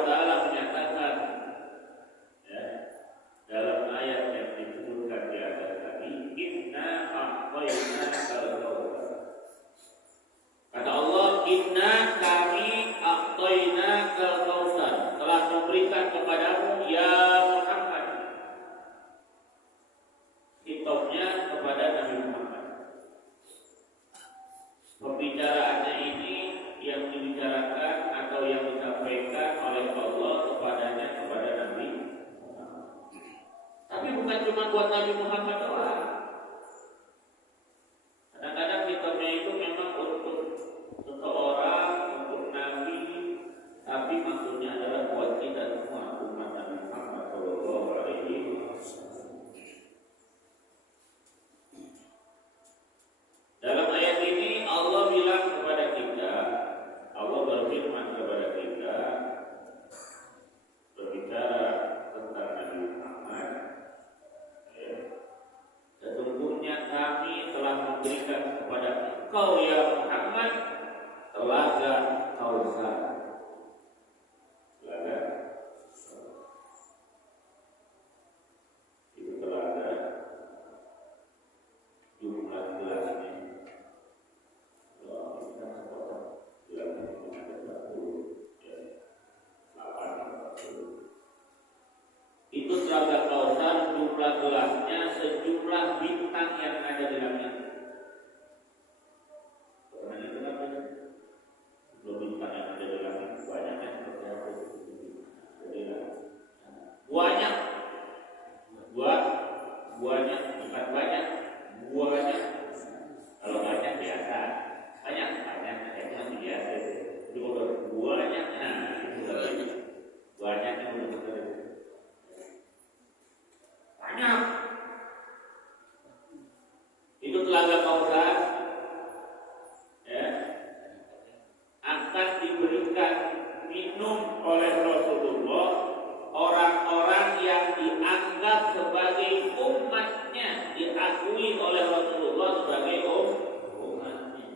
wa taala menyatakan ya, dalam ayat yang disebutkan di atas tadi, inna a'tainakal kautsar. Kata Allah, inna kami a'tainakal kautsar, telah memberikan kepadamu ya Muhammad. Hitopnya kepada Nabi Muhammad. Pembicaraannya ini yang dibicarakan atau yang disampaikan oleh Allah kepadanya kepada Nabi Muhammad. Tapi bukan cuma buat Nabi Muhammad doang. Kadang-kadang hitopnya itu memang untuk seseorang, untuk Nabi, tapi maksudnya adalah buat kita semua umat Nabi Muhammad Sallallahu Alaihi Wasallam. Dalam ayat ini Allah bilang kepada kita, Allah berfirman kepada kita, berbicara tentang Nabi Muhammad. Ya. Sesungguhnya kami telah memberikan kepada engkau ya Muhammad telaga Kautsar. Telaga itu telaga jumlah gelasnya. Itu telaga Kautsar, jumlah gelasnya sejumlah bintang yang ada di langit. Pernah dengar kan? Jumlah bintang yang ada di langit banyaknya seperti apa? Banyak, buahnya bukan banyak, buahnya. Kalau banyak biasa, banyak, itu masih biasa. Jadi kalau buahnya, itu lebih banyaknya belum terjadi. Banyak. Itu telaga Kautsar ya, akan diberikan minum oleh Rasulullah orang-orang yang dianggap sebagai umatnya, diakui oleh Rasulullah sebagai umatnya.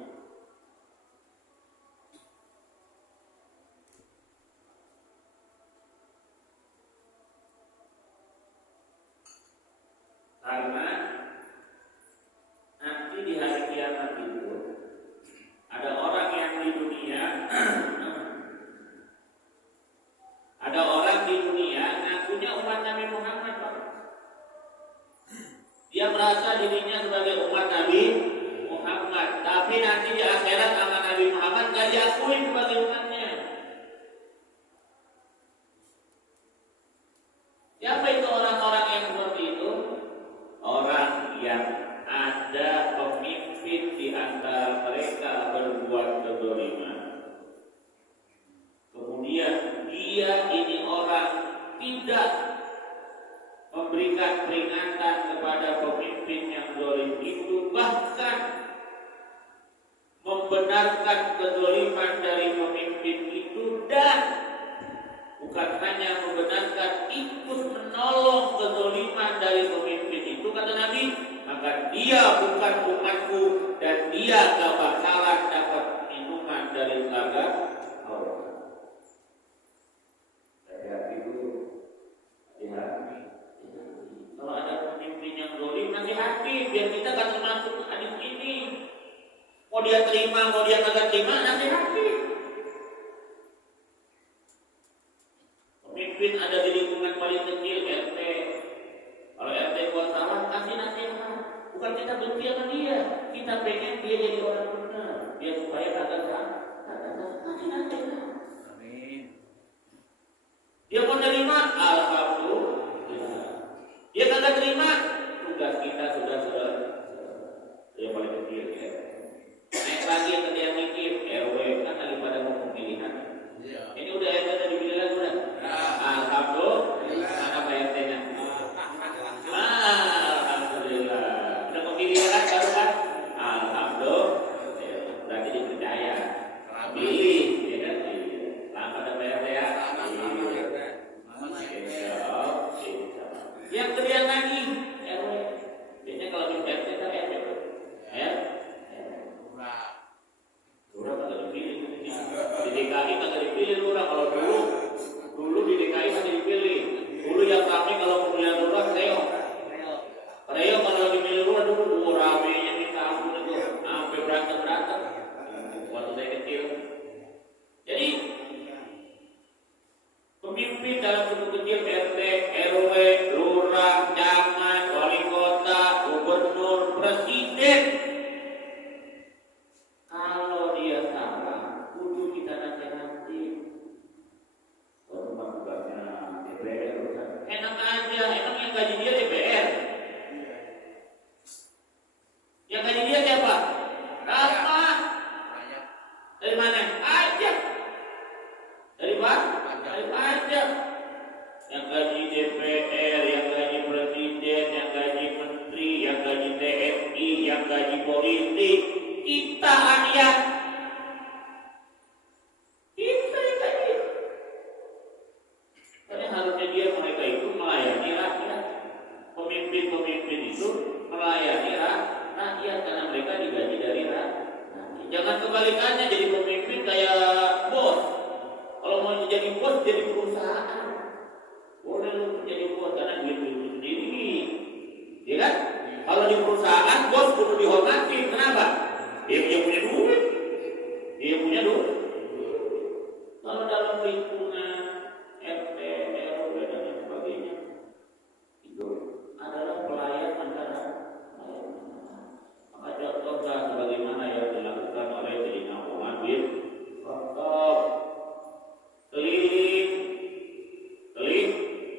Karena nanti di hari kiamat itu ada orang yang di dunia ada orang di dunia ngakunya umat Nabi Muhammad, Pak. Dia merasa dirinya sebagai umat Nabi Muhammad, tapi nanti di akhirat sama Nabi Muhammad gak diakui sebagai umatnya. Siapa itu orang-orang yang seperti itu? Orang yang ada pemimpin di antara mereka berbuat kezaliman. Kemudian dia ini orang tidak memberikan peringatan kepada pemimpin yang zalim itu, bahkan membenarkan kezaliman dari pemimpin itu, dan bukan hanya membenarkan, ikut menolong kezaliman dari pemimpin itu, kata Nabi, maka dia bukan umatku dan dia gak bakalan dapat minuman dari telaga Allah. Hati-hati dulu, hati-hati. Kalau ada pemimpin yang zalim, hati-hati biar kita gak termasuk hadis ini. Mau dia terima, mau dia kagak terima, hati-hati. Pemimpin ada di lingkungan paling kecil, RT. Kalau RT buat salah, kasih nasihat. Bukan kita benci sama dia, kita pengen dia jadi orang benar, dia supaya kagak salah. Kasih nasihat. Amin. Dia mau terima, alhamdulillah. Dia kagak terima, tugas kita sudah selesai. Dia paling kecil ya. Naik lagi ke dia mikir, RW kan lagi pada mau pemilihan. Ini udah RT udah dipilih lagi udah. Alhamdulillah. Mana Pak RT-nya? Alhamdulillah. Udah pemilihan baru kan? Alhamdulillah. Berarti dipercaya. Pilih, ya kan? pemimpin dalam bentuk kecil RT, RW, lurah, camat, wali kota, gubernur, presiden. Kalau dia salah, kudu kita nasihati. Kalau tugasnya DPR, enak aja, emang yang gaji dia DPR. Yang gaji dia siapa? Rama. Dari mana? Pajak. Dari mana? Dari pajak. Yang gaji DPR, yang gaji presiden, yang gaji menteri, yang gaji TNI, yang gaji politik, kita rakyat. Kita yang gaji. Karena harusnya dia mereka itu melayani rakyat. Pemimpin-pemimpin itu melayani rakyat karena mereka digaji dari rakyat. Jangan kebalikannya jadi pemimpin kayak bos. Kalau mau jadi bos jadi perusahaan. Boleh lu jadi bos karena duit lu sendiri. Ya kan? Kalau di perusahaan bos perlu dihormati. Kenapa? Dia punya duit. Dia punya duit. Kalau dalam lingkungan RT, RW dan lain sebagainya itu adalah pelayan masyarakat. Maka contohlah sebagaimana yang dilakukan oleh Sayyidina Umar bin Khattab.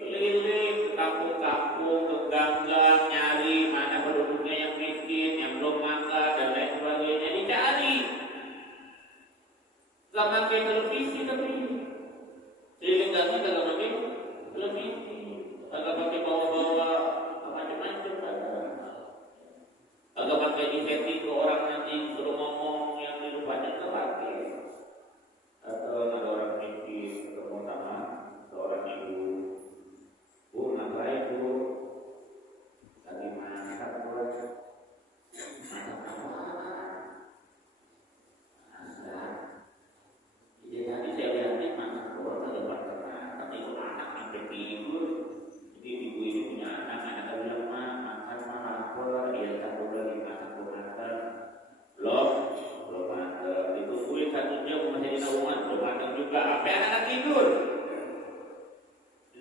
Keliling ke kampung-kampung, ke gang-gang, nyari mana penduduknya yang miskin, yang belum makan dan lain sebagainya, dicari. Gak pakai televisi tapi keliling gangnya gak pakai televisi, gak pakai bawa-bawa macam-macam, agak pakai disetting ke orang nanti suruh ngomong yang di depannya gak pakai. Atau ada orang miskin ketemu sama seorang ibu, bu ngapain bu? Lagi masak buat masak apa? Masak. Jadi tadi saya lihatnya masak buat ada masak, itu anak sampai tidur. Jadi ibu ini punya anak bilang makan apa? Dia takut lagi masak makan. Belum matang. Ditungguin 1 jam masih di rumah, belum matang juga. Apa anak tidur?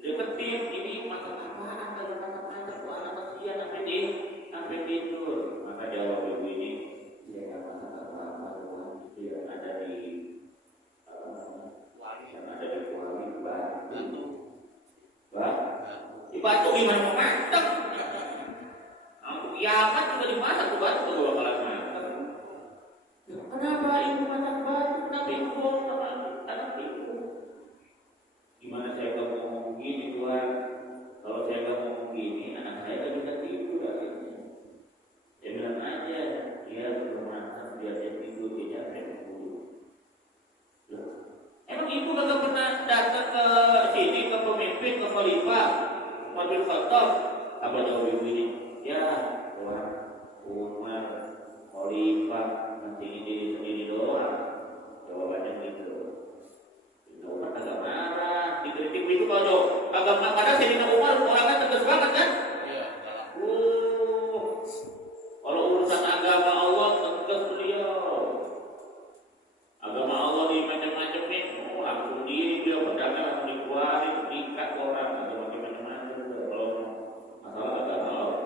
Deketin, ini makan apaan? Kalau masak tuh anak kasihan sampai tidur. Maka jawab ibu ini, saya nggak masak apa-apa, itu yang ada di kuali batu. Di batu gimana mau matang? Kiamat juga dimasak tuh batu tuh bakalan matang. Kenapa ibu masak batu? Kenapa ibu bohong sama anak ibu? Gimana saya gak mau ngomong gini Tuhan? Kalau saya gak ngomong gini, anak saya gak bisa tidur akhirnya. Saya bilang aja, dia belum masak, biar dia tidur, dia capek dulu. Emang ibu gak pernah datang ke sini, ke pemimpin, ke khalifah Umar bin Khattab? Apa jawab ibu ini? Ya, Tuhan, Umar, khalifah, mentingin diri sendiri doang. Jawabannya gitu. Umar agak marah, dikritik itu kalau agak marah. Karena Sayyidina Umar orangnya tegas banget kan? Iya. Kalau urusan agama Allah tegas beliau. Agama Allah di macam-macam nih, langsung diri dia pedangnya langsung dikeluarin, diikat orang atau macam-macam. Kalau masalah agama Allah,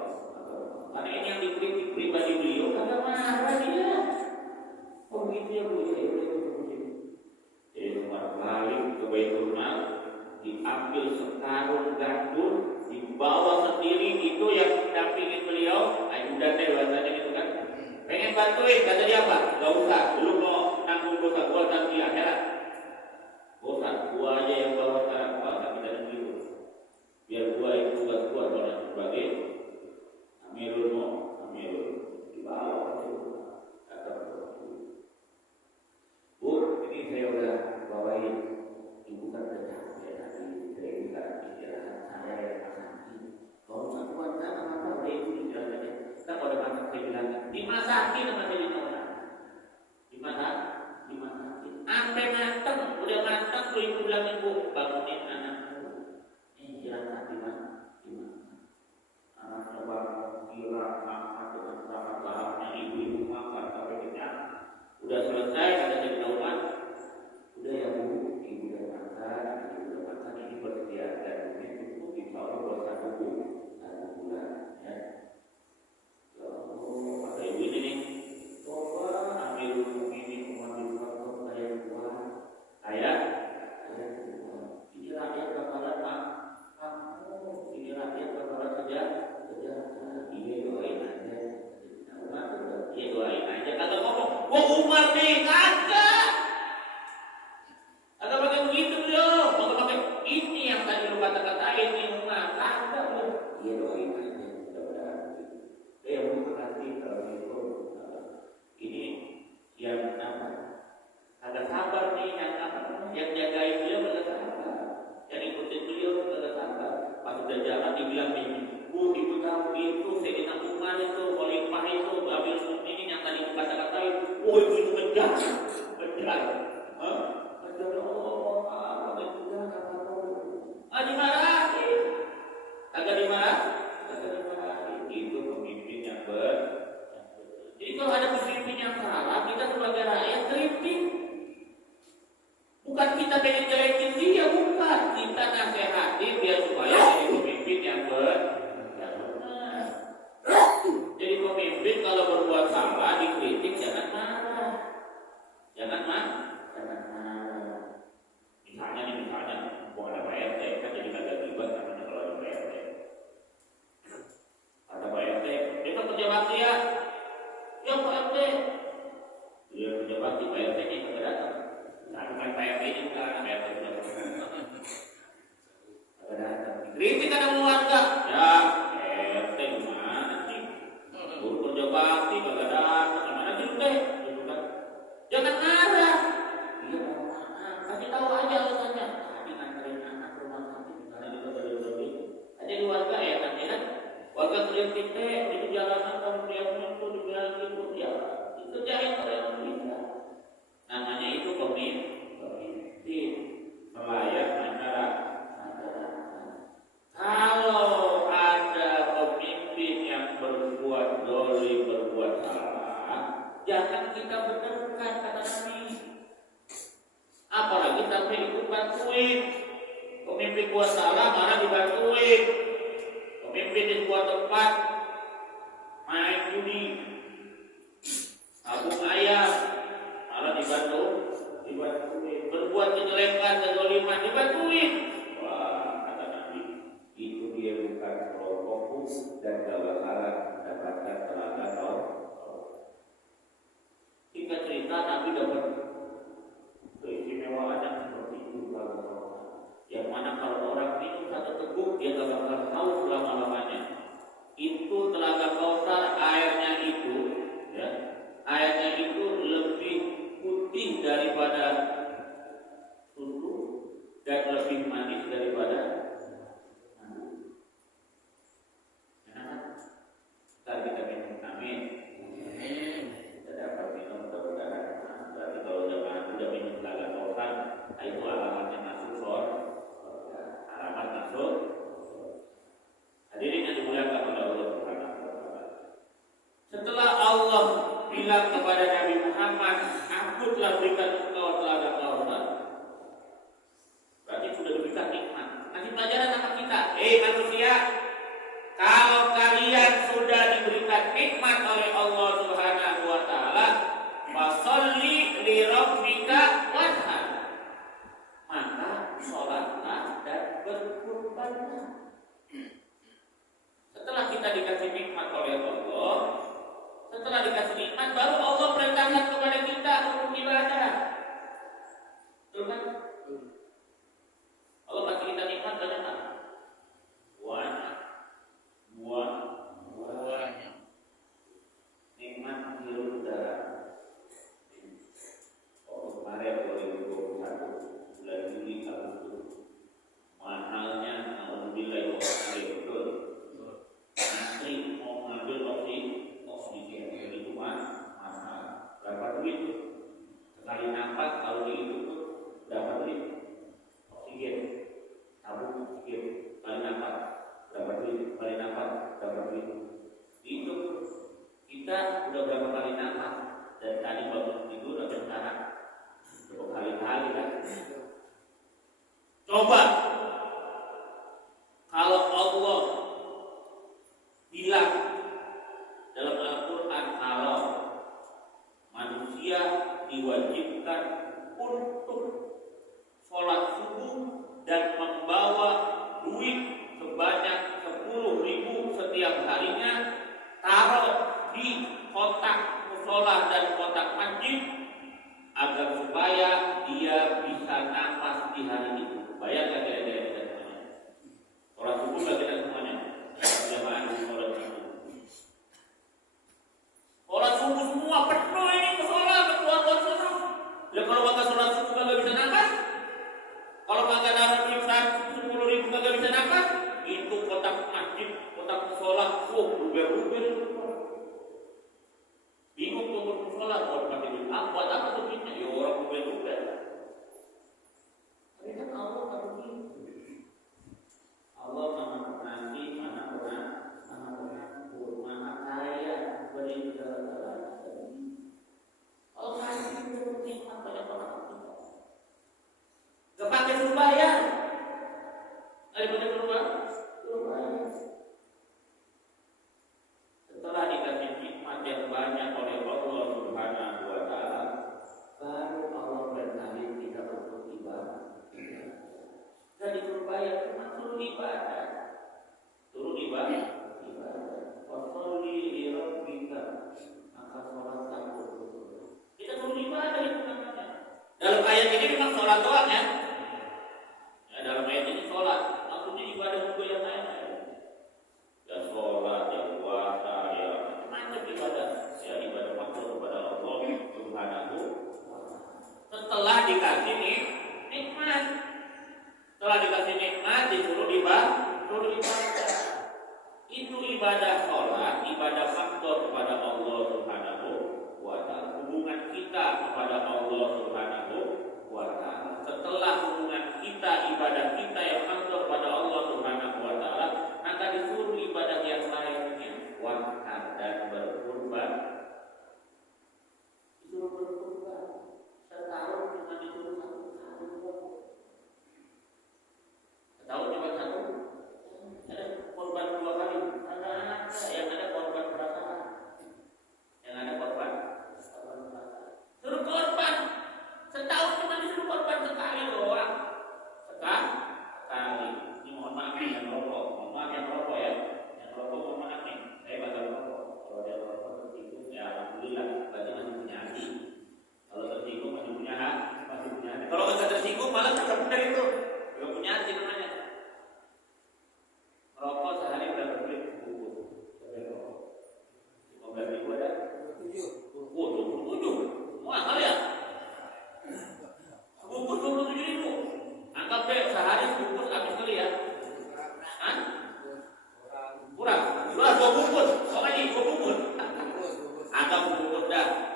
karena ini yang dikritik pribadi beliau, agak marah dia. Oh gitu ya bu, ya itu. Jadi Umar balik ke Baitul Mal, diambil sekarung gandum, dibawa sendiri itu yang dampingin beliau, ajudannya bahasanya gitu kan. Pengen bantuin, kata dia apa? Gak usah, lu mau nanggung dosa gua nanti akhirat. Bosan, gua aja yang bawa sekarang bahasa kita dulu. Biar gua itu tugas gua soalnya sebagai Amirul dibawa kata Bu, ini saya udah bawain. Ibu kan udah capek tadi, saya juga istirahat, saya yang masakin. Kalau nggak kuat kan apa udah ibu istirahat aja. Kita kalau udah masak saya bilang dimasakin sama saya dimasakin. Sampai matang, udah matang tuh ibu bilang ibu bangunin anakku. Istirahat di mana? Anaknya bangun gila makan dengan tahap-tahapnya ibu makan sampai kenyang. Udah selesai, ada Sayyidina Umar. Udah ya bu, ibu udah makan, ini berarti hati kalau itu. Ini yang apa? Ada sabar nih yang apa? Yang jagain beliau ada sabar, yang ikutin beliau ada sabar. Pas udah jalan dibilang nih, Bu, ibu tahu itu Sayyidina Umar itu, Khalifah itu, Abil Mukminin yang tadi kata-katain, oh ibu itu benar, benar. Benar Allah, benar kata Allah. Dimarahin, agak dimarahin. Itu pemimpin yang Jadi kalau ada pemimpin yang salah, kita sebagai rakyat kritik. Bukan kita pengen jelekin dia, bukan. Kita nasihatin dia supaya jadi pemimpin yang benar. Jadi pemimpin kalau berbuat salah dikritik jangan marah. Jangan marah. Misalnya, bukan ada Pak RT, kan jadi kagak ribet namanya kalau ada Pak RT. Ada Pak RT, dia kan kerja bakti ya. Ya Pak RT, dia kerja bakti, Pak RT nya kagak datang. Nah, bukan Pak RT nya, bukan Pak RT nya kagak datang. Kritik ada warga, ya RT gimana sih? Guru kerja bakti kagak datang, gimana sih teh? Jangan marah. Iya maaf, kasih tahu aja alasannya. Tadi nganterin anak ke rumah sakit, karena juga dari lebih. Ada di warga ya kan ya? Warga kritik teh itu jalanan kamu lihat itu dibilang gitu ya. Dikerjain oleh kita. Namanya itu pemimpin melayani masyarakat. Kalau ada pemimpin yang berbuat dolim, berbuat salah, jangan kita benarkan kata Nabi. Apalagi sampai ikut bantuin. Pemimpin buat salah malah dibantuin. Pemimpin di sebuah tempat main judi, tabung ayam, malah dibantuin. Berbuat kejelekan, kezaliman dibantuin. Wah, kata Nabi, itu dia bukan kelompokku dan gak bakalan mendapatkan telaga kau. Singkat cerita, Nabi dapat keistimewaan yang seperti itu yang mana kalau orang minum satu teguk dia gak bakal tahu selama-lamanya. Itu telaga Kautsar, airnya itu ya, airnya itu lebih putih daripada susu dan lebih manis daripada ntar kita minum, amin. Kita dapat minum mudah-mudahan. Berarti kalau udah minum telaga Kautsar, itu alamatnya masuk surga. Alamat masuk. Hadirin yang dimuliakan oleh Allah Subhanahu wa taala. Setelah Allah bilang kepada Nabi Muhammad, "Aku telah berikan engkau telaga Kautsar." Berarti sudah diberikan nikmat. Nanti pelajaran apa kita? Manusia, kalau kalian sudah diberikan nikmat oleh Allah Subhanahu wa taala, fasholli li rabbika wanhar. Maka sholatlah dan berkurbanlah. Setelah kita dikasih nikmat oleh Allah, setelah dikasih nikmat, baru Allah perintahkan kepada kita untuk ibadah. Betul kan? Allah kasih kita nikmat banyak kan? Banyak. Nikmat hirup udara. Kemarin 2021 bulan Juli Agustus, mahalnya alhamdulillah betul. Nanti mau ngambil oksigen itu mahal. Berapa duit? Sekali nafas kalau dihitung berapa duit? Oksigen, tabung oksigen, kali nafas berapa duit? Kali nafas berapa duit? Itu kita udah berapa kali nafas dari tadi bangun tidur sampai sekarang? Berkali-kali kan? Coba kalau Allah bilang dalam Al-Quran kalau manusia diwajibkan untuk sholat subuh dan membawa duit sebanyak 10.000 setiap harinya, taruh di kotak musola dan kotak masjid agar supaya dia bisa nafas di hari itu. Bayangkan ya, ibadah. Turun ibadah. Washolli li rabbika, maka sholat kamu. Kita turun ibadah itu namanya. Dalam ayat ini memang sholat doang ya. Dalam ayat ini sholat, maksudnya ibadah juga yang lain. Ya sholat, ya puasa, ya macam ibadah. Ya ibadah makhluk kepada Allah Subhanahu. Setelah dikasih nikmat, disuruh ibadah. Itu ibadah sholat, ibadah makhluk kepada Allah Subhanahu wa ta'ala. Hubungan kita kepada Allah Subhanahu wa ta'ala. Setelah hubungan kita, ibadah kita yang makhluk kepada Allah Subhanahu wa ta'ala, maka disuruh ibadah yang lainnya, wakar dan berkurban. Disuruh berkurban. Setahun cuma disuruh satu kali. Setahun cuma satu. Ada korban 2 kali. Yang ada korban perasaan. Yang ada korban. Suruh korban. Setahun cuma disuruh korban sekali doang. Sekali. Ini mohon maaf yang rokok. Mohon maaf yang rokok ya. Yang rokok mohon maaf nih. Saya bakal rokok. Kalau dia rokok tersinggung ya alhamdulillah. Berarti masih punya hati. Kalau tersinggung masih punya hati. Kalau nggak tersinggung malah tercabut dari itu. Nggak punya hati namanya. Rokok sehari berapa duit? Berapa ribu ada? 27. Mahal ya? Bungkus 27.000. Anggap deh sehari bungkus habis kali ya? Hah? Kurang? 2 bungkus. Oh ini 2 bungkus. Anggap bungkus dah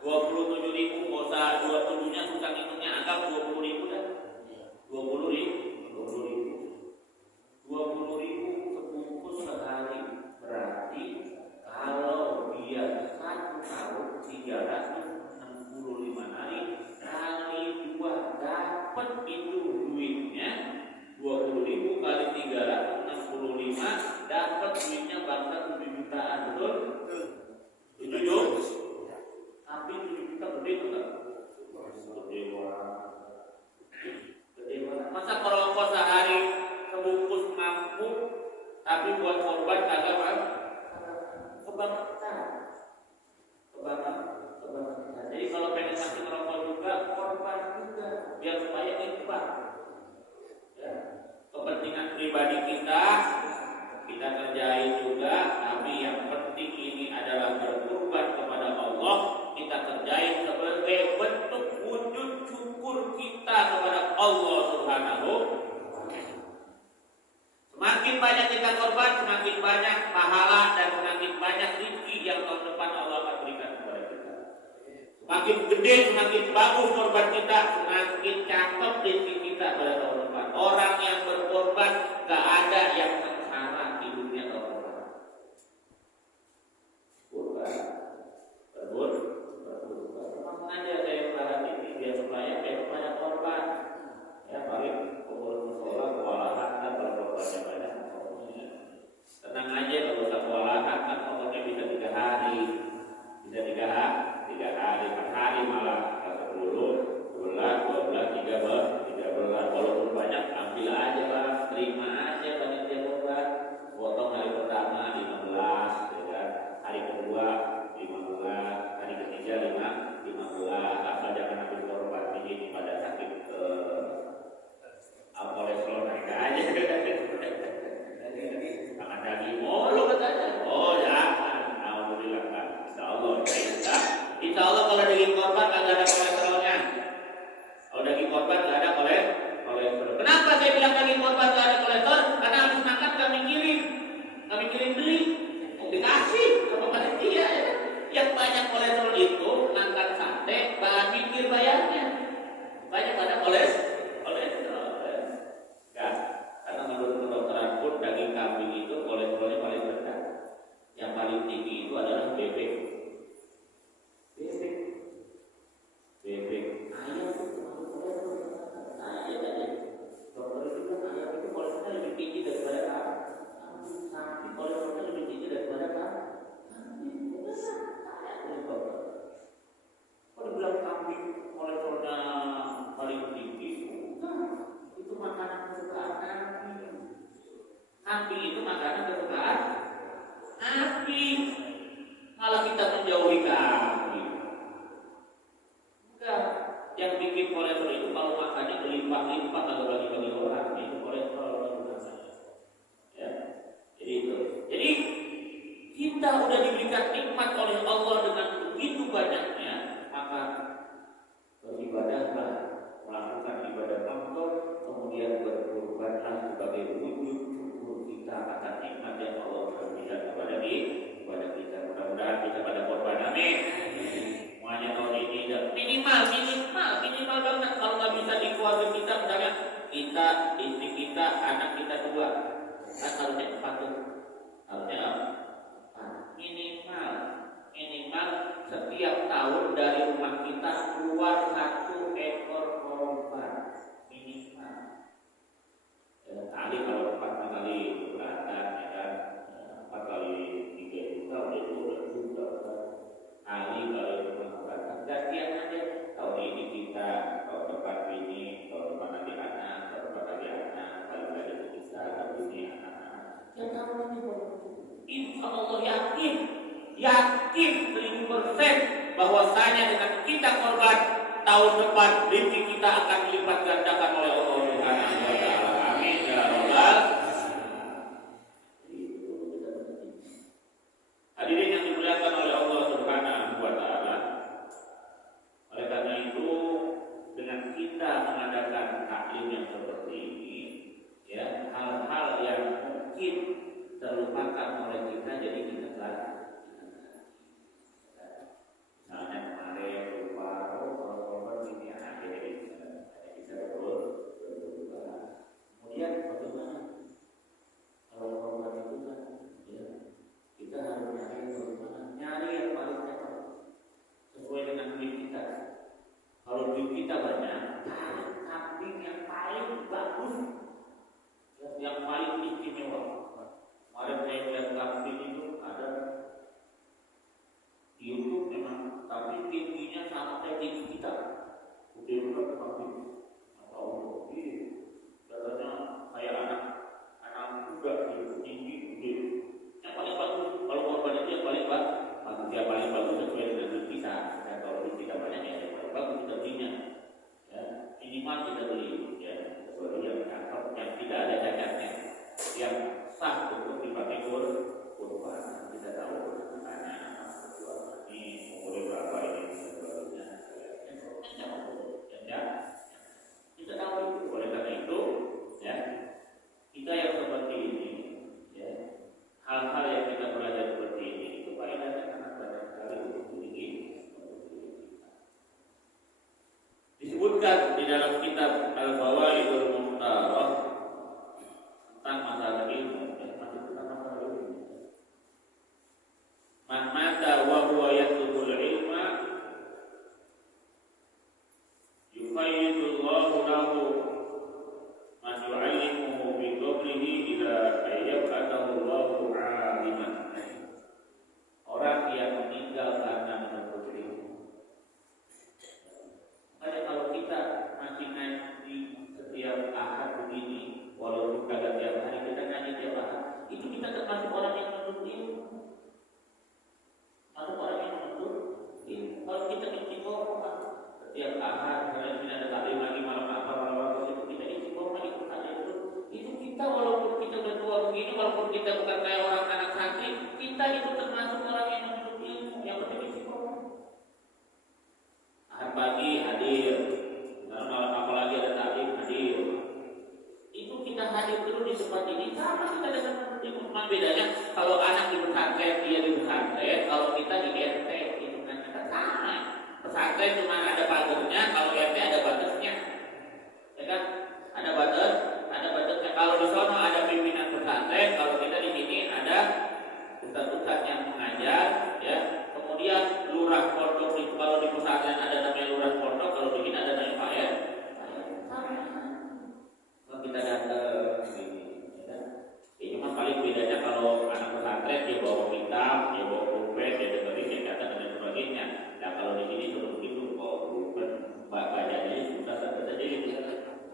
27.000. Nggak usah 27-nya susah ngitungnya. Anggap 20.000 dah. 20.000 sebungkus sehari. Berarti kalau dia 1 tahun 365 hari kali 2 dapat itu duitnya 20.000 kali 365 dapat duitnya bangsa 7 jutaan, betul? 7 juta. Tapi 7 juta gede enggak? Gede banget. Masa perokok sehari sebungkus mampu, tapi buat korban kagak kan? Kebangetan. Jadi kalau pengen masih merokok juga, korban juga, biar supaya ikhlas. Ya. Kepentingan pribadi kita kerjain juga, tapi yang penting ini adalah berkorban kepada Allah. Kita kerjain sebagai bentuk wujud syukur kita kepada Allah Subhanahu. Semakin banyak kita korban, semakin banyak pahala dan semakin banyak rezeki yang tahun depan Allah akan berikan kepada kita. Semakin gede, semakin bagus korban kita, semakin cakep rezeki kita pada tahun depan. Orang yang berkorban gak ada yang sengsara hidupnya tahun depan. Berkorban aja saya bahas ini biar supaya pada korban. Ya paling pengurus musola kewalahan dan berkorbannya banyak. Tenang aja kalau usah kewalahan kan pokoknya bisa 3 hari, bisa 3 hari, 4 hari malah 10, 12, makanan kesukaan Nabi. Malah kita menjauhi kambing. Enggak, yang bikin kolesterol itu kalau makannya berlimpah-limpah atau bagi-bagi orang, itu kolesterol bukan saya. Ya, jadi itu. Jadi kita udah diberikan nikmat oleh Allah dengan begitu banyaknya, maka beribadahlah, melakukan ibadah makhluk, kemudian berkorbanlah sebagai wujud syukur kita atas nikmat yang Allah berikan kepada kita. Mudah-mudahan kita pada korban, amin. Semuanya tahun ini dan minimal banget kalau nggak bisa di keluarga kita, misalnya kita, istri kita, anak kita 2, kan harusnya 4 tuh, harusnya minimal setiap tahun dari rumah kita keluar 1 ekor korban minimal. Kali kalau 4 kali berangkat ya kan, 4 kali 3 juta udah juta kali kalau rumah berangkat gantian aja. Tahun ini kita, tahun depan ini, tahun depan nanti anak, tahun depan lagi anak, kalau lagi kita, tahun ini anak-anak. Ya tahun ini insya Allah yakin 1000% bahwasanya dengan kita korban tahun depan rezeki kita akan dilipat gandakan oleh Allah Subhanahu wa taala. Amin ya rabbal alamin. Hadirin yang dimuliakan oleh Allah Subhanahu wa taala. Oleh karena itu dengan kita mengadakan taklim yang seperti ini, ya, hal-hal yang mungkin terlupakan oleh kita jadi kita telah. Misalnya kemarin lupa kalau korban ini anak bisa berubah. Kemudian bagaimana kalau korban itu kan, ya, kita harus nyari yang paling cepat sesuai dengan duit kita. Kalau duit kita banyak, kambing yang paling bagus, yang paling istimewa. Kemarin saya lihat kambing itu ada di YouTube memang, tapi tingginya sampai tinggi kita. Udah berapa kambing? Atau katanya kayak anak kuda gitu, tinggi gede. Yang paling bagus kalau korban itu yang paling bagus. Yang paling bagus sesuai dengan duit kita. Dan kalau duit kita banyak ya yang paling bagus kita belinya. Ya, minimal kita beli ya sesuatu yang cakep, yang tidak ada cacatnya, yang sah untuk dipakai kurban. Kita tahu anak ini umur berapa ini sebagainya. Ya, kita tahu itu. Oleh karena itu, ya, kita yang seperti ini, ya, hal-hal yang kita belajar seperti ini itu faedahnya sangat banyak sekali untuk diri kita. Disebutkan di dalam kitab Al-Fawaidul Muhtarah tentang masalah ilmu. Man mata wa huwa yatlubul ilma yuqayyidullahu lahu man yu'allimuhu bi qabrihi ila ayyab'atahu Allahu 'aliman. Orang yang meninggal karena menuntut ilmu. Makanya kalau kita masih ngaji setiap ahad begini, walaupun kagak tiap hari kita ngaji tiap ahad, itu kita termasuk orang yang menuntut ilmu. Kalau kita istiqomah setiap ahad, kalau tidak ada taklim lagi malam apa itu kita istiqomah ikut taklim itu kita walaupun kita berdua begini, walaupun kita bukan kayak orang anak santri, kita itu termasuk orang yang menuntut ilmu, yang penting istiqomah. Ahad pagi hadir, malam apalagi ada taklim hadir. Itu kita hadir terus di tempat ini sama kita dengan menuntut ilmu. Cuma bedanya kalau anak di pesantren dia di pesantren, kalau kita di RT. Pesantren cuma ada pagernya, kalau RT ada batasnya, ya kan? Ada batasnya. Kalau di sana ada pimpinan pesantren, kalau kita di sini ada ustaz-ustaz yang mengajar, ya. Kemudian lurah pondok, kalau di pesantren ada namanya lurah pondok, kalau di sini ada namanya Pak ya. Kalau kita datang sini, ya. Cuma paling bedanya kalau anak pesantren dia bawa kitab, dia bawa pulpen, dia dengerin, dia kata dan sebagainya. Nah kalau di sini seperti itu, bacanya susah saja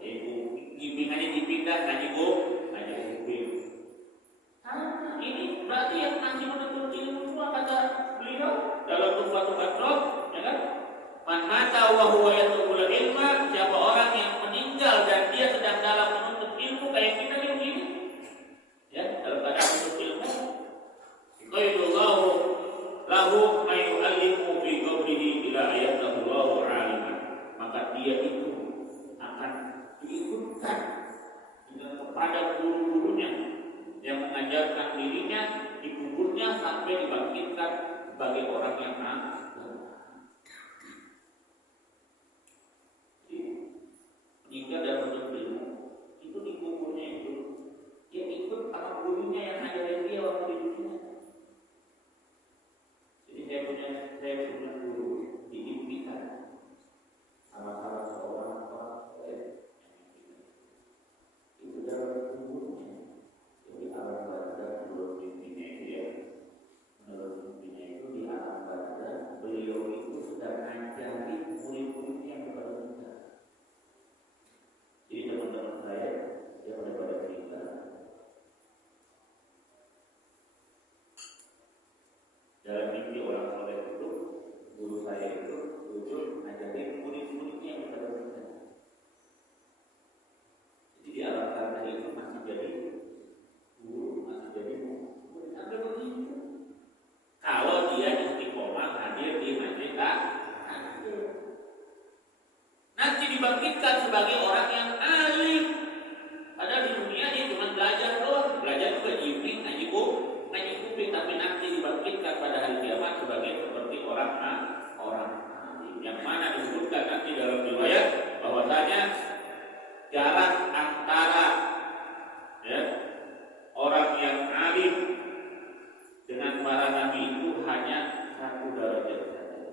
itu gimbingannya dipindah ngaji kuping. kepada guru-gurunya yang mengajarkan dirinya, dikuburnya sampai dibangkitkan sebagai orang yang jika dalam bentuk ilmu itu dikuburnya itu yang ikut sama gurunya yang ngajarin dia waktu di dunia. Jadi saya punya guru diimpikan sama salah seorang itu dalam kuburnya. Jadi alam barzah menurut mimpinya dia, menurut mimpinya itu di alam barzah beliau itu sedang ngajari murid-muridnya yang kepada kita. Jadi teman-teman saya yang daripada cerita dalam mimpi orang soleh itu, guru saya itu duduk ngajarin murid-muridnya yang kepada kita. Jadi di alam barzah itu masih jadi guru, masih jadi murid. Ada begitu. Kalau dia istiqomah hadir di majelis taklim, nanti dibangkitkan sebagai orang yang alim. Padahal di dunia dia cuma belajar doang, belajar juga jibring, ngaji kuping, tapi nanti dibangkitkan pada hari kiamat sebagai seperti orang alim. Yang mana disebutkan nanti dalam riwayat bahwasanya jarak antara orang yang alim dengan para nabi itu hanya 1 derajat saja.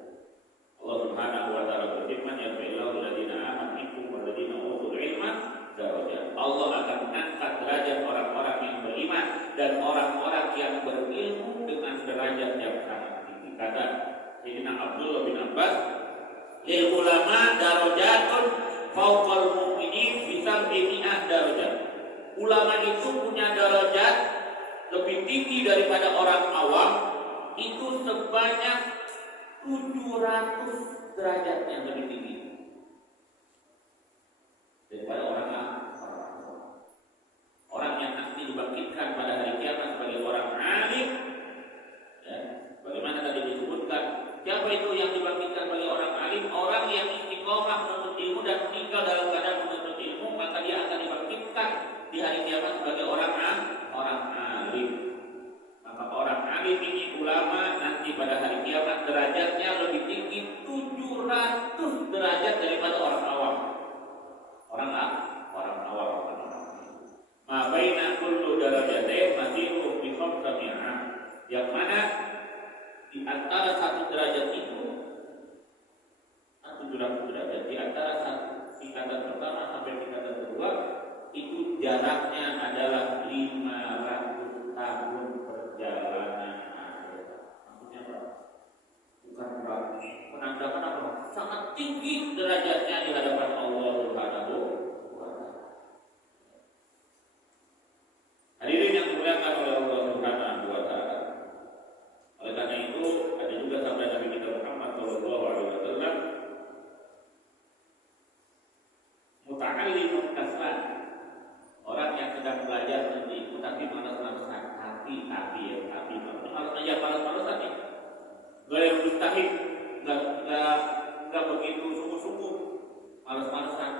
Allah Subhanahu wa taala berfirman, ya Allahu alladziina aamanu minkum walladziina utul ilma darajat. Allah akan mengangkat derajat orang-orang yang beriman dan orang-orang yang berilmu dengan derajat yang sangat tinggi. Kata Sayyidina Abdullah bin Abbas, lil ulama darajatun fawqal mu'minin fi sab'imi'ah darajat. Ulama itu punya derajat lebih tinggi daripada orang awam itu sebanyak 700 derajat yang lebih tinggi daripada orang awam. Orang yang nanti dibangkitkan pada hari kiamat sebagai orang alim, ya, bagaimana tadi disebutkan, siapa itu yang dibangkitkan sebagai orang alim? Orang yang istiqomah menuntut ilmu dan meninggal dalam keadaan menuntut ilmu, maka dia akan dibangkitkan di hari kiamat sebagai orang alim. Maka orang alim ini ulama nanti pada hari kiamat derajatnya lebih tinggi 700 derajat daripada orang awam. Orang awam. Ma baina kullu darajatain masiru bi khamsami'ah. Yang mana di antara satu derajat itu 700 derajat, di antara tingkatan pertama sampai tingkatan kedua itu jaraknya adalah 500 tahun perjalanan akhirat. Maksudnya apa? Bukan berarti menandakan apa? Sangat tinggi derajatnya di hadapan Allah Subhanahu wa taala. Hadirin yang dimuliakan oleh Allah Subhanahu wa taala. Oleh karena itu ada juga sabda Nabi kita Muhammad sallallahu alaihi wasallam, muta'allimun kaslan. Orang yang sedang belajar seperti itu tapi malas-malasan, tapi malas-malasan nih. Gak yang mustahil, gak begitu sungguh-sungguh, malas-malasan.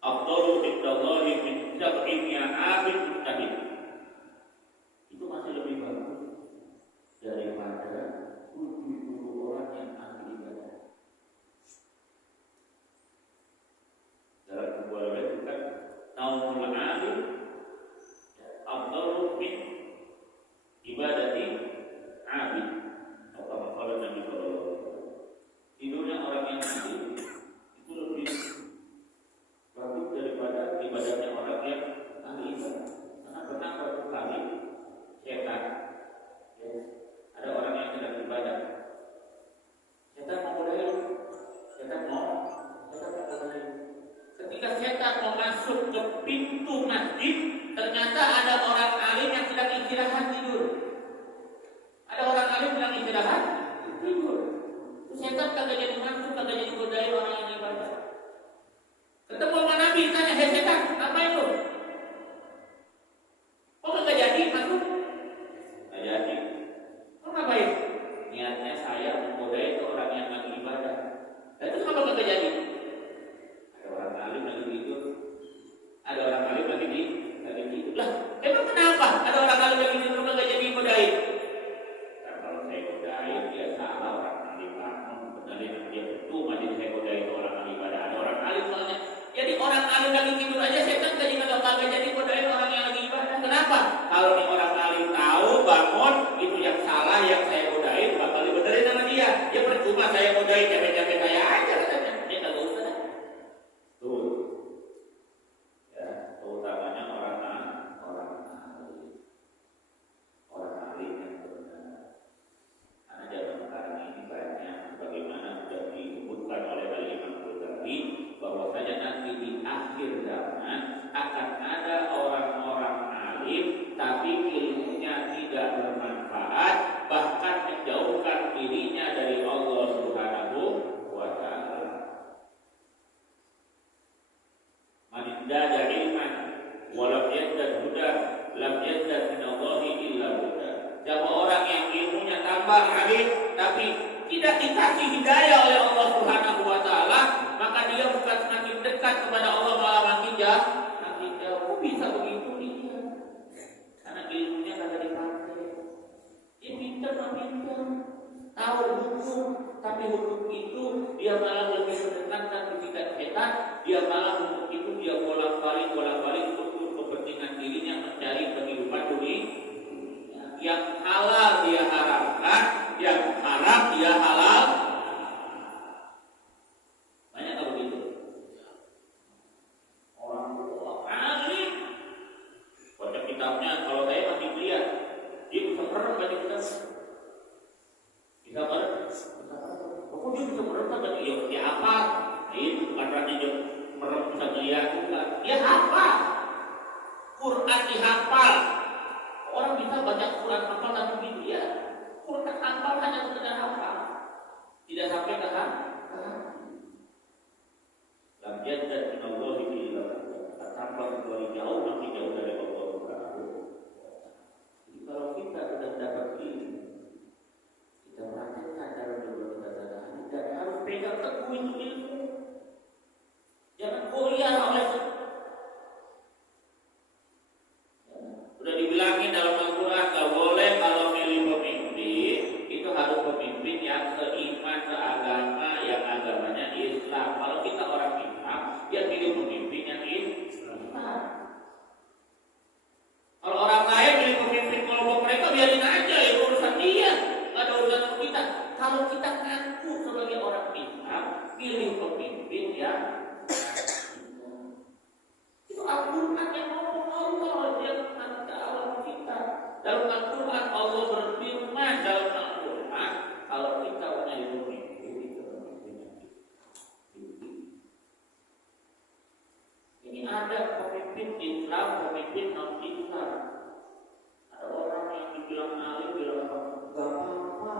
Afdalu indallahi min sab'in abid mustahil. Itu masih lebih bagus daripada 70 orang yang ahli ibadah. Dalam sebuah riwayat juga naumul alim afdalu min ibadati abid. Atau kalau Nabi sallallahu alaihi wasallam, tidurnya orang yang alim itu lebih bagus daripada ibadahnya orang yang Siapa orang yang ilmunya tambah alim tapi tidak dikasih hidayah oleh Allah Subhanahu wa taala, maka dia bukan semakin dekat kepada Allah, malah makin jauh. Kok bisa begitu dia? Karena ilmunya kagak dipakai. Dia pintar mah pintar, tahu hukum, tapi hukum itu dia malah lebih mendekatkan ketika setan. Dia malah hukum itu dia bolak-balik untuk kepentingan dirinya mencari kehidupan dunia. Yang halal dia haramkan, yang haram dia halal. Banyak tak begitu? Orang tua alim baca kitabnya, kalau saya masih lihat dia bisa merem baca kitab. Bisa merem? Kok dia bisa merem baca? Ya apa? Itu bukan berarti dia merem bisa melihat, bukan. Dia hafal. Quran dihafal. Orang bisa baca Quran hafal tapi dia Quran hafal hanya sekedar hafal, tidak sampai ke hati. Lam jadad min Allah illa tanpa kecuali jauh, masih jauh dari Allah Subhanahu. Jadi kalau kita sudah dapat ilmu, kita praktekkan dalam berbagai keadaan dan harus pegang teguh itu ilmu. Jangan goyah oleh. Sudah dibilangin dalam Al-Quran, gak boleh kalau milih pemimpin itu harus pemimpin yang seiman, seagama, yang agamanya Islam. Kalau kita orang Islam, ya pilih pemimpin yang Islam. Kalau orang lain pilih pemimpin kelompok mereka, biarin aja, itu urusan dia, gak ada urusan kita. Kalau kita ngaku sebagai orang Islam, pilih pemimpin yang itu Al-Quran yang ngomong Allah, dia dalam Al-Quran Allah berfirman dalam Al-Quran, kalau kita punya pemimpin itu ini ada pemimpin Islam, pemimpin non-Islam. Ada orang yang dibilang alim, bilang apa? Gak apa-apa,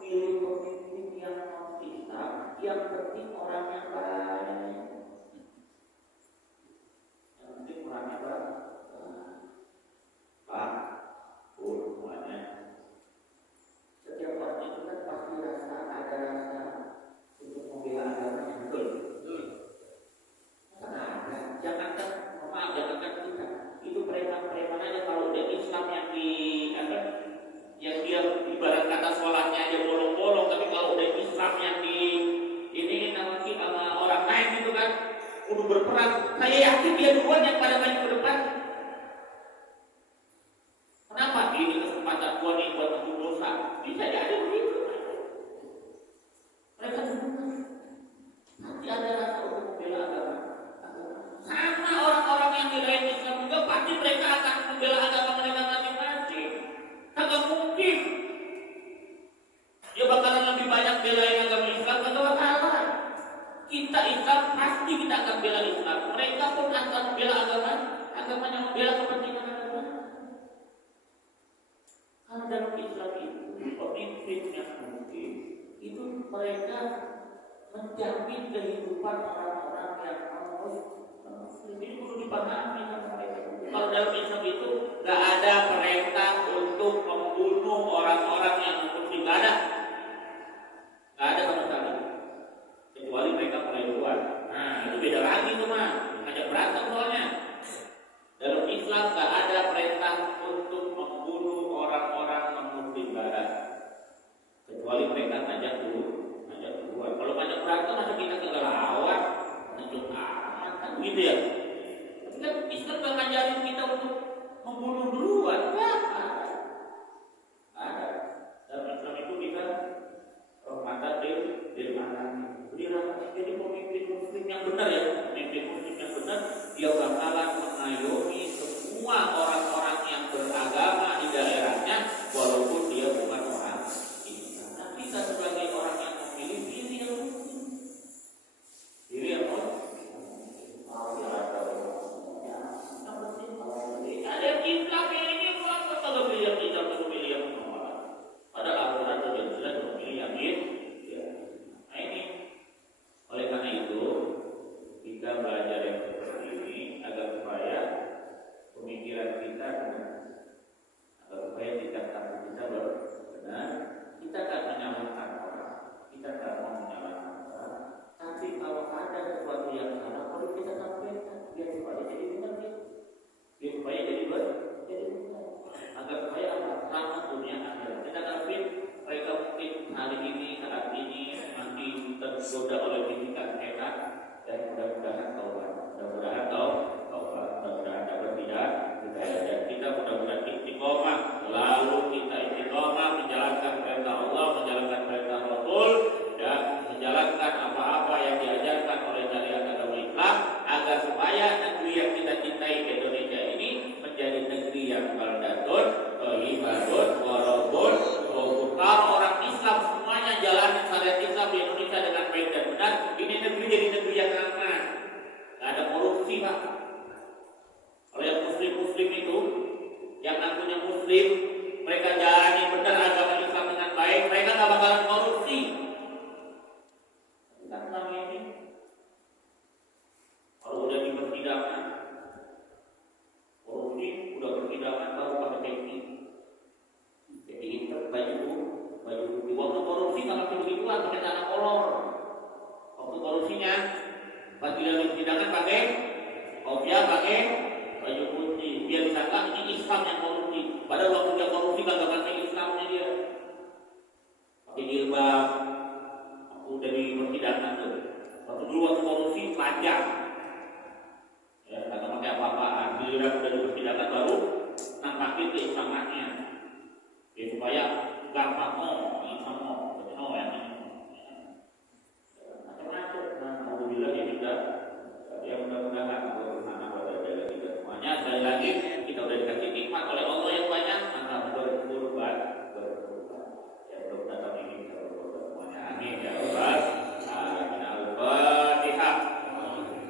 pilih pemimpin yang non-Islam, yang penting orangnya baik. Yang penting orangnya baik. Pak, semuanya. Setiap orang itu kan pasti ada rasa untuk membela agamanya, betul. Jangankan kita, itu preman aja kalau udah Islam yang yang dia ibarat kata sholatnya aja bolong-bolong, tapi kalau udah Islam yang ini nanti sama orang lain gitu kan, udah berperang, saya yakin dia duluan yang pada maju ke depan. Kenapa? Ini kesempatan gua nih buat menembus dosa. Bisa jadi begitu. Mereka nanti ada rasa untuk membela agama. Sama orang-orang yang belain Islam juga pasti mereka akan membela agama mereka masing-masing. Kagak mungkin. Dia bakalan lebih banyak belain agama Islam, kagak bakalan. Kita Islam pasti kita akan bela Islam. Mereka pun akan membela agamanya, membela kepentingan agama. Karena dalam Islam itu pemimpin yang mungkin itu mereka menjamin kehidupan orang-orang yang ini perlu dipahami sama mereka. Kalau dalam Islam itu gak ada perintah untuk membunuh orang-orang yang untuk ibadah, gak ada sama sekali, kecuali mereka mulai duluan. Nah itu beda lagi tuh mah, ngajak berantem soalnya. Dalam Islam gak ada perintah untuk membunuh orang-orang memuti barat, kecuali mereka ngajak duluan. Kalau ngajak berantem masa kita kagak lawan, ngejut amat kan gitu ya. Tapi kan Islam gak ngajarin kita untuk membunuh duluan, kan? Ada. Dalam Islam itu kita rahmatan lil alamin. Jadi pemimpin muslim yang benar ya, pemimpin muslim yang benar, dia bakalan mengayomi semua orang-orang yang beragama di daerahnya, walaupun dia bukan orang Islam. Nah, kita sebagai orang yang memilih diri yang muslim, diri yang ada yang Islam ini apa kalau pilih yang Islam atau pilih yang menolak? Padahal Al-Quran sudah jelas memilih yang ini. Nah ini, oleh karena itu kita belajar yang seperti ini agar supaya pemikiran kita, agar supaya kita Kita tak menyalahkan orang, kita tak mau menyalahkan orang. Tapi kalau ada sesuatu yang salah, perlu kita sampaikan biar supaya jadi benar, biar supaya jadi benar, agar supaya apa? Selamat dunia akhirat. Kita kafir, mereka mungkin hari ini, saat ini masih tergoda oleh bisikan setan, dan mudah-mudahan taubat, mudah-mudahan dapat tidak, dan kita mudah-mudahan istiqomah, lalu kita istiqomah menjalankan perintah Allah, menjalankan perintah Rasul, dan menjalankan apa-apa yang diajarkan oleh syariat agama Islam, agar supaya negeri yang kita cintai Indonesia ini menjadi negeri yang baldatun, thayyibatun, warabun, kalau orang Islam semuanya jalani syariat Islam di Indonesia dengan baik dan benar, ini negeri jadi negeri yang aman, nggak ada korupsi, Pak. Kalau yang muslim itu, yang ngakunya muslim, mereka jalani benar agama Islam dengan baik, mereka nggak bakalan korupsi. Kita selama ini, kalau udah di persidangan, korupsi udah persidangan baru pakai peci. Jadi baju putih. Waktu korupsi nggak pakai begituan, pakai tanah kolor. Waktu korupsinya, pas tidak persidangan pakai kopiah, pakai baju putih. Biar disangka ini Islam yang korupsi. Padahal waktu dia korupsi kagak pakai Islamnya dia. Pakai jilbab. Udah di persidangan tuh. Waktu korupsi panjang. Ya, kagak pakai apa-apaan. Giliran udah di persidangan baru nampakin keislamannya. Ya, supaya gampang yang macam-macam. Nah, alhamdulillah ya kita. Ya mudah-mudahan anak pada jaga kita semuanya. Sekali lagi kita udah dikasih nikmat oleh Allah yang banyak, maka berkurban. Ya mudah-mudahan ini kita berkurban semuanya. Amin ya Allah. Amin. Al-Fatihah.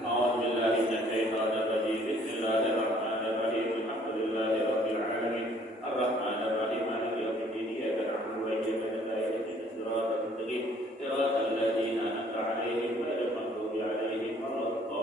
A'udzubillahi minasyaitonir rajim. Bismillahirrahmanirrahim. Alhamdulillahirabbil alamin. Arrahmanir rahim. Maliki yaumiddin. Iyyaka na'budu wa iyyaka nasta'in. Ihdinas siratal mustaqim. Siratal ladzina an'amta 'alaihim ghairil maghdubi 'alaihim waladdallin.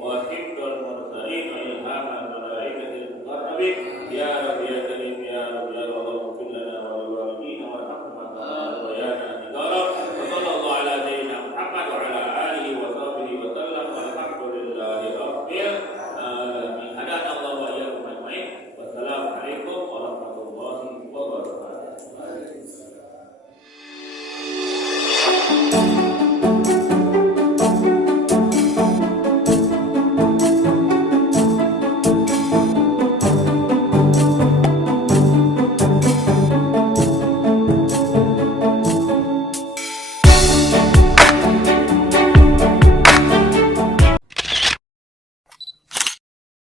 Wa hifdzal mursalin wa ilhamal malaikatil muqarrabin